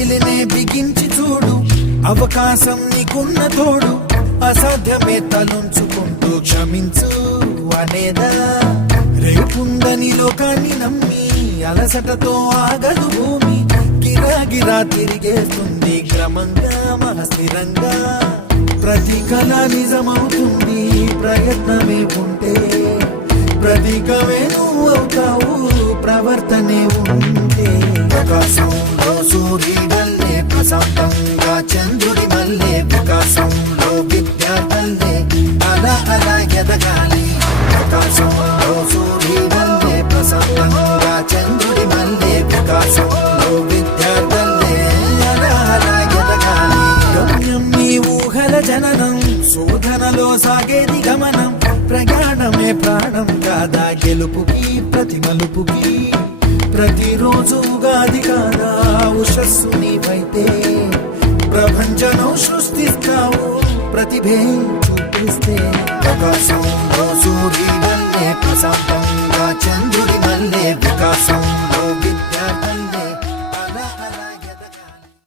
చెక్కిలినే బిగించి చూడు, అవకాశం నీకున్న తోడు, అసాధ్యమే తలుంచుకుంటూ క్షమించు అనేదా. రేపుందని లోకాన్ని నమ్మి అలసటతో ఆగదు భూమి, గిరాగిరా తిరిగేస్తుంది క్రమంగా మహస్థిరంగా. ప్రతి కళ నిజమవుతుంది ప్రయత్నమే ఉంటే, ప్రతీకమే నువ్వు అవుతావు ప్రవర్తనే ఉంటే. ప్రకాశంలో సూర్యుడల్లే ప్రశాంతంగా చంద్రుడి మల్లే, ప్రకాశంలో విద్యార్థులే అలా అలా ఎదగాలి. ప్రకాశంలో సూర్యుడల్లే ప్రశాంతంగా చంద్రుడి మల్లే, ప్రకాశంలో విద్యార్థులే అలా అలా ఎదగాలి. గమ్యం నీ ఊహల జననం, శోధనలో సాగేది గమనం, ప్రయాణమే ప్రాణం కాదా గెలుపుకి ప్రతి మలుపుకి. ప్రతిరోజు ఉగాది కాదా ఉషస్సు నీవైతే, ప్రపంచనం సృష్టిస్తావు ప్రతిభే చూపిస్తే. ప్రకాశంలో సూర్యుడల్లే ప్రశాంత